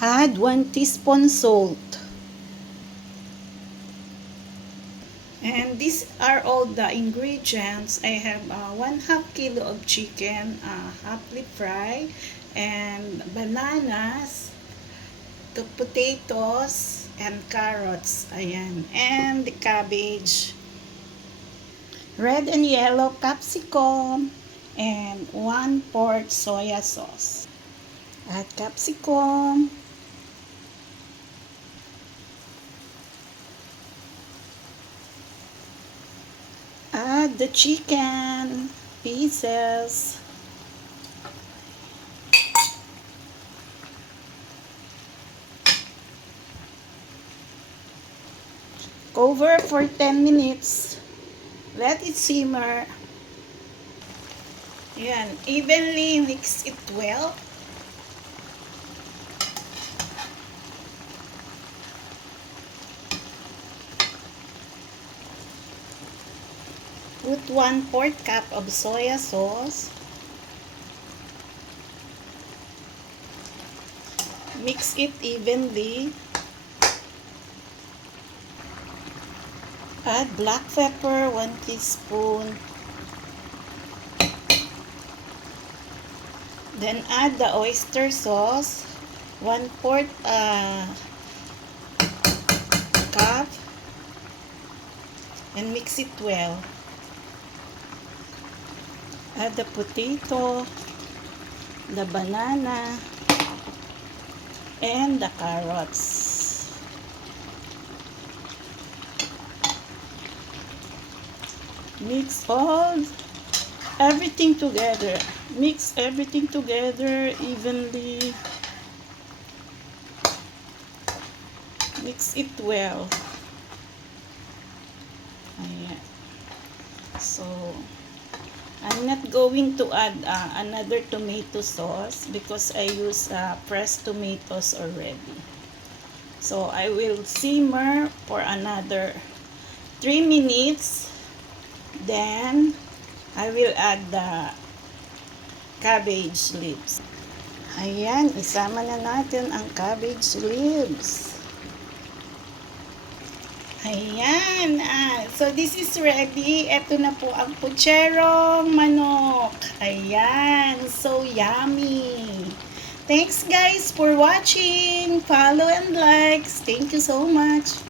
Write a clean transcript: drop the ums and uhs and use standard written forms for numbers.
Add 1 teaspoon salt. And these are all the ingredients. I have 1/2 kilo of chicken, happily fried, and bananas, the potatoes, and carrots. Ayan. And the cabbage, red and yellow capsicum, and 1/4 soya sauce. Add capsicum. Add the chicken pieces. Cover for 10 minutes. Let it simmer. Yan, evenly mix it well. Put 1/4 cup of soya sauce. Mix it evenly. Add black pepper, 1 teaspoon. Then add the oyster sauce, 1/4 cup, and mix it well. Add the potato, the banana, and the carrots. Mix everything together. Mix everything together evenly. Mix it well. Ayan. So, I'm not going to add another tomato sauce because I use pressed tomatoes already. So, I will simmer for another 3 minutes. Then, I will add the cabbage leaves. Ayan, isama na natin ang cabbage leaves. Ayan. So, this is ready. Ito na po ang pucherong manok. Ayan. So, yummy. Thanks guys for watching. Follow and likes. Thank you so much.